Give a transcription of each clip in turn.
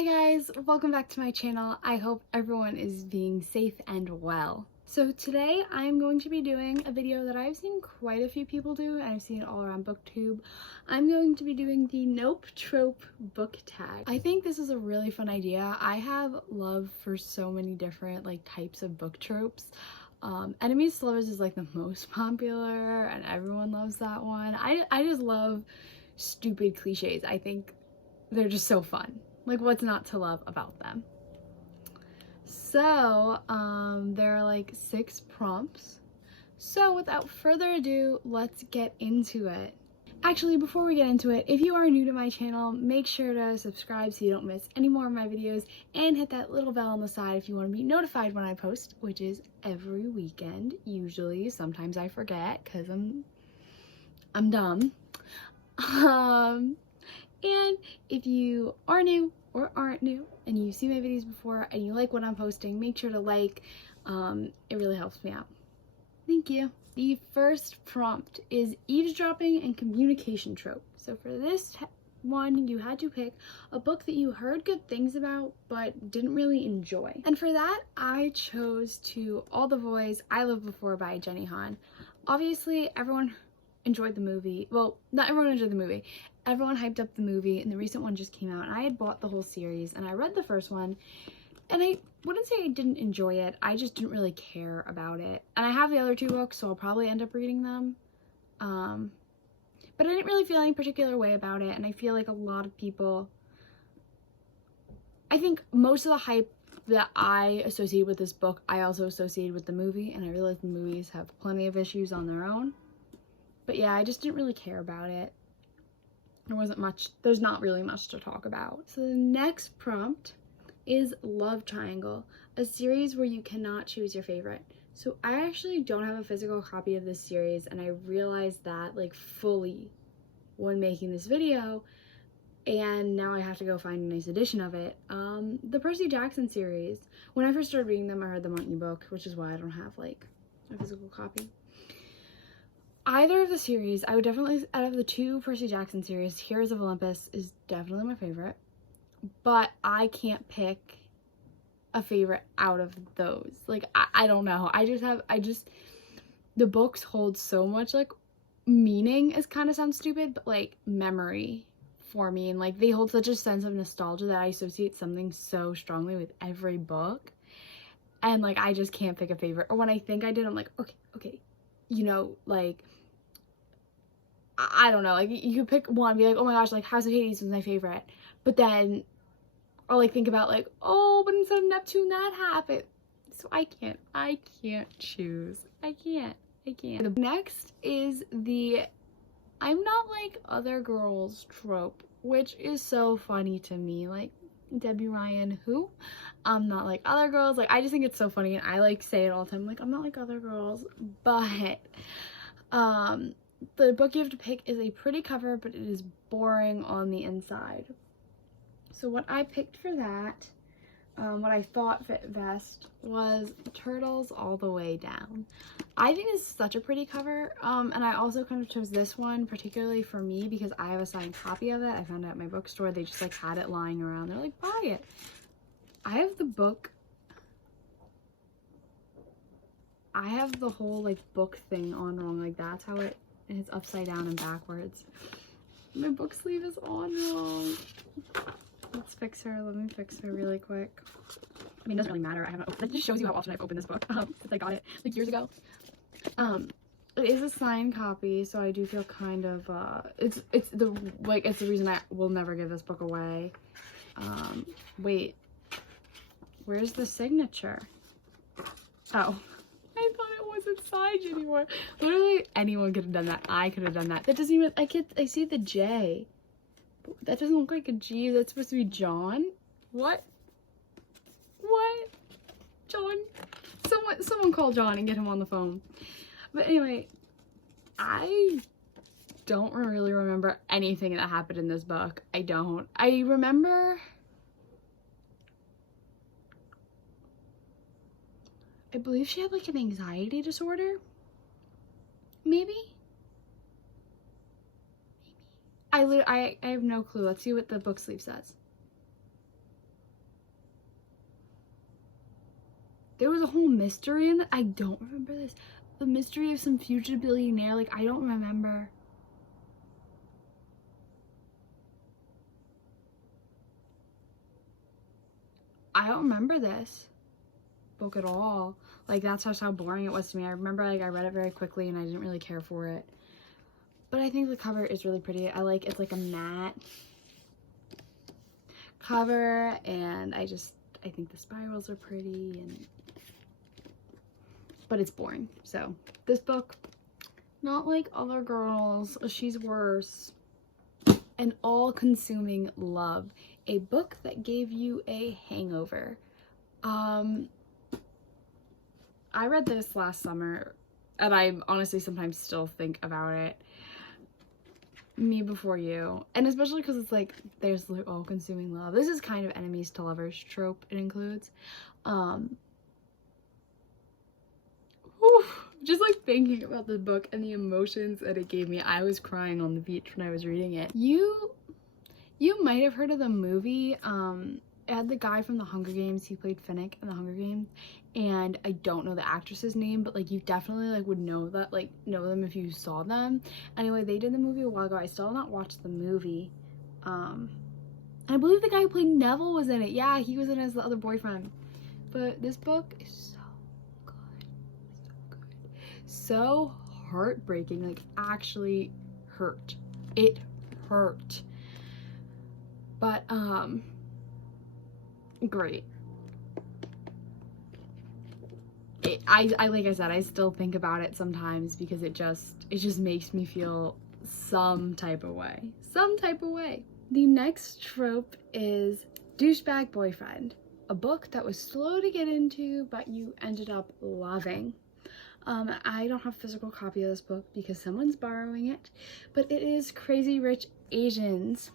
Hi guys, welcome back to my channel. I hope everyone is being safe and well. So today I'm going to be doing a video that I've seen quite a few people do and I've seen it all around booktube. I'm going to be doing the Nope Trope book tag. I think this is a really fun idea. I have love for so many different types of book tropes. Enemies to Lovers is the most popular and everyone loves that one. I just love stupid cliches. I think they're just so fun. What's not to love about them? So, there are 6 prompts. So, without further ado, let's get into it. Actually, before we get into it, if you are new to my channel, make sure to subscribe so you don't miss any more of my videos, and hit that little bell on the side if you want to be notified when I post, which is every weekend, usually. Sometimes I forget, because I'm dumb. And if you are new or aren't new and you see my videos before and you like what I'm posting, make sure to like. It really helps me out. Thank you. The first prompt is eavesdropping and communication trope. So for this one, you had to pick a book that you heard good things about but didn't really enjoy. And for that, I chose All the Boys I Loved Before by Jenny Han. Obviously, everyone enjoyed the movie. Well, not everyone enjoyed the movie. Everyone hyped up the movie, and the recent one just came out, and I had bought the whole series, and I read the first one, and I wouldn't say I didn't enjoy it, I just didn't really care about it. And I have the other 2 books, so I'll probably end up reading them. But I didn't really feel any particular way about it, and I feel like a lot of people, I think most of the hype that I associated with this book, I also associated with the movie, and I realize the movies have plenty of issues on their own. But yeah, I just didn't really care about it. There's not really much to talk about. So the next prompt is Love Triangle, a series where you cannot choose your favorite. So I actually don't have a physical copy of this series, and I realized that fully when making this video, and now I have to go find a nice edition of it. The Percy Jackson series, when I first started reading them, I heard them on ebook, which is why I don't have a physical copy. Either of the series, I would definitely, out of the 2 Percy Jackson series, Heroes of Olympus is definitely my favorite, but I can't pick a favorite out of those. I don't know. The books hold so much, meaning, is kind of sounds stupid, but, memory for me, and, they hold such a sense of nostalgia that I associate something so strongly with every book, and, I just can't pick a favorite. Or when I think I did, I'm okay. You know, I don't know, you could pick one, be oh my gosh, House of Hades was my favorite, but then I'll think about oh, but instead of Neptune that happened. So I can't choose. I can't. The next is the I'm not like other girls trope, which is so funny to me. Debbie Ryan, who? I'm not like other girls. I just think it's so funny, and I say it all the time. I'm not like other girls. But the book you have to pick is a pretty cover, but it is boring on the inside. So what I picked for that, what I thought fit best, was Turtles All the Way Down. I think it's such a pretty cover, and I also kind of chose this one particularly for me because I have a signed copy of it. I found it at my bookstore. They just had it lying around. They're buy it. I have the book. I have the whole book thing on wrong. That's how it's upside down and backwards. My book sleeve is on wrong. Let's fix her. Let me fix her really quick. I mean, it doesn't really matter. I haven't opened. That just shows you how often I've opened this book since I got it years ago. It is a signed copy, so I do feel kind of it's the reason I will never give this book away. Wait, where's the signature? Oh, I thought it wasn't signed anymore. Literally anyone could have done that. I could have done that. That doesn't even, I see the J. That doesn't look like a G. That's supposed to be John. What? John? Someone call John and get him on the phone. But anyway, I don't really remember anything that happened in this book. I don't. I remember, I believe she had an anxiety disorder. Maybe? I have no clue. Let's see what the book sleeve says. There was a whole mystery in it. I don't remember this. The mystery of some future billionaire. Like, I don't remember. I don't remember this book at all. Like, that's just how boring it was to me. I remember, like, I read it very quickly and I didn't really care for it. But I think the cover is really pretty. It's like a matte cover, and I think the spirals are pretty, but it's boring. So this book, not like other girls, she's worse. An all-consuming love, a book that gave you a hangover. I read this last summer, and I honestly sometimes still think about it. Me Before You, and especially because it's like there's like all-consuming love. This is kind of enemies to lovers trope it includes. Just like thinking about the book and the emotions that it gave me, I was crying on the beach when I was reading it. You might have heard of the movie. It had the guy from the Hunger Games. He played Finnick in the Hunger Games, and I don't know the actress's name, but like you definitely like would know that, like know them if you saw them. Anyway, they did the movie a while ago. I still have not watched the movie. And I believe the guy who played Neville was in it. Yeah, he was in it as the other boyfriend. But this book is so good. So good. So heartbreaking. Like, actually hurt. It hurt. But great. I like I said, I still think about it sometimes because it just makes me feel some type of way. The next trope is douchebag boyfriend, a book that was slow to get into but you ended up loving. I don't have a physical copy of this book because someone's borrowing it, but it is Crazy Rich Asians.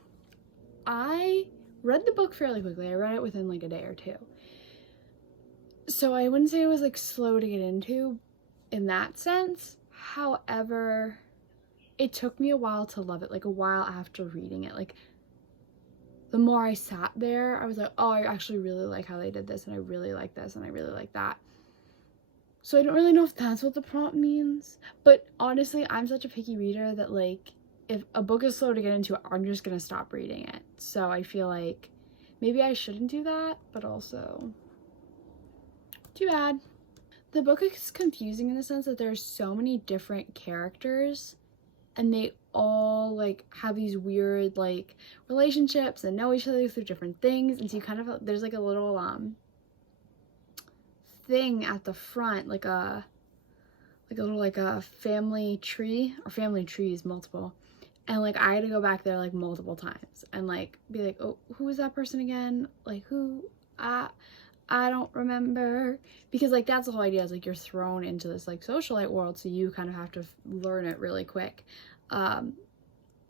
I read the book fairly quickly. I read it within like a day or two. So I wouldn't say it was like slow to get into in that sense. However, it took me a while to love it, like a while after reading it. Like, the more I sat there, I was like, oh, I actually really like how they did this, and I really like this, and I really like that. So I don't really know if that's what the prompt means, but honestly, I'm such a picky reader that like, if a book is slow to get into, I'm just gonna stop reading it. So I feel like maybe I shouldn't do that, but also too bad. The book is confusing in the sense that there's so many different characters and they all like have these weird like relationships and know each other through different things, and so you kind of, there's like a little thing at the front, like a little like a family tree, or family trees multiple, and like I had to go back there like multiple times and like be like, oh, who is that person again, like who, I don't remember, because like that's the whole idea, is like you're thrown into this like socialite world, so you kind of have to learn it really quick.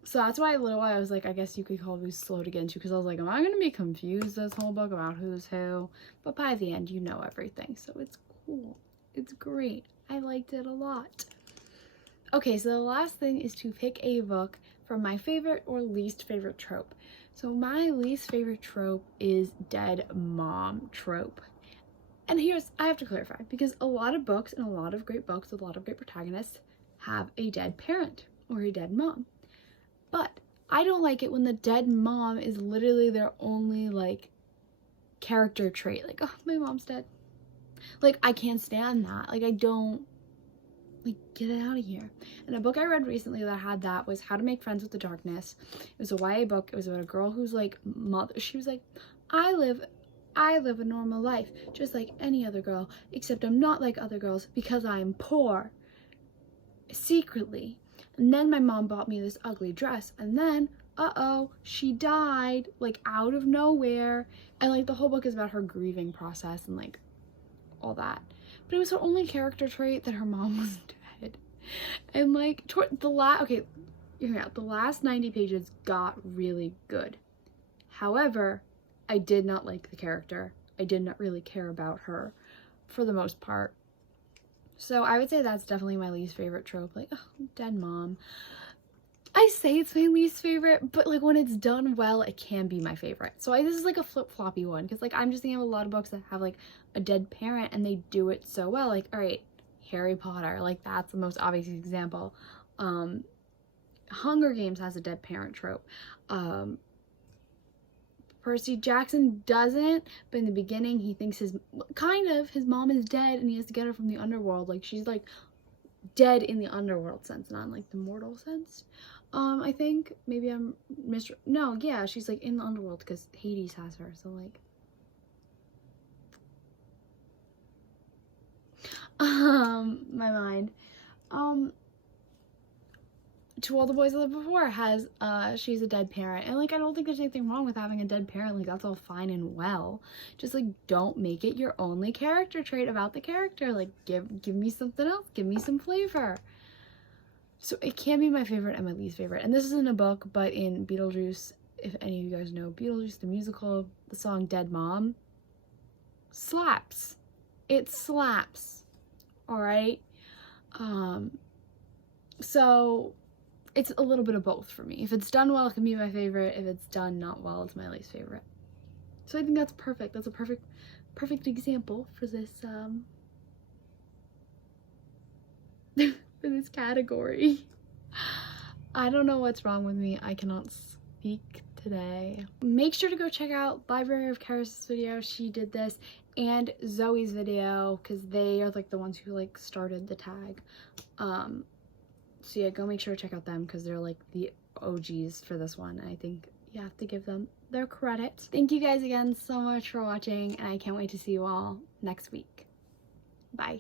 So that's why a little while I was like, I guess you could call it slow to get into, because I was like, am I gonna be confused this whole book about who's who? But by the end you know everything, so it's cool, it's great. I liked it a lot. Okay, so the last thing is to pick a book from my favorite or least favorite trope. So my least favorite trope is dead mom trope. And I have to clarify, because a lot of books and a lot of great books with a lot of great protagonists have a dead parent or a dead mom. But I don't like it when the dead mom is literally their only like character trait. Like, oh, my mom's dead. Like, I can't stand that. Like, I don't, like, get it out of here. And a book I read recently that had that was How to Make Friends with the Darkness. It was a YA book. It was about a girl who's like she was like, I live a normal life just like any other girl, except I'm not like other girls because I'm poor secretly. And then my mom bought me this ugly dress, and then she died like out of nowhere. And like the whole book is about her grieving process and like all that. But it was her only character trait that her mom was dead. And like the last 90 pages got really good. However, I did not like the character. I did not really care about her for the most part. So I would say that's definitely my least favorite trope, like, oh, dead mom. I say it's my least favorite, but like when it's done well, it can be my favorite. So this is like a flip-floppy one, because like I'm just thinking of a lot of books that have like a dead parent and they do it so well. Like, all right, Harry Potter, like that's the most obvious example. Hunger Games has a dead parent trope. Percy Jackson doesn't, but in the beginning he thinks his mom is dead and he has to get her from the underworld. Like she's like dead in the underworld sense, not in like the mortal sense. I think maybe I'm no, yeah, she's like in the underworld because Hades has her. So like my mind. To All the Boys I Loved Before has she's a dead parent, and like I don't think there's anything wrong with having a dead parent. Like that's all fine and well, just like don't make it your only character trait about the character. Like give me something else, give me some flavor. So it can be my favorite and my least favorite. And this isn't a book, but in Beetlejuice, if any of you guys know Beetlejuice the musical, the song Dead Mom slaps. It slaps. All right. So it's a little bit of both for me. If it's done well, it can be my favorite. If it's done not well, it's my least favorite. So I think that's perfect. That's a perfect example for this for this category. I don't know what's wrong with me. I cannot speak today. Make sure to go check out Library of Karis' video. She did this, and Zoe's video, because they are like the ones who like started the tag. So yeah, go make sure to check out them because they're like the OGs for this one. I think you have to give them their credit. Thank you guys again so much for watching, and I can't wait to see you all next week. Bye.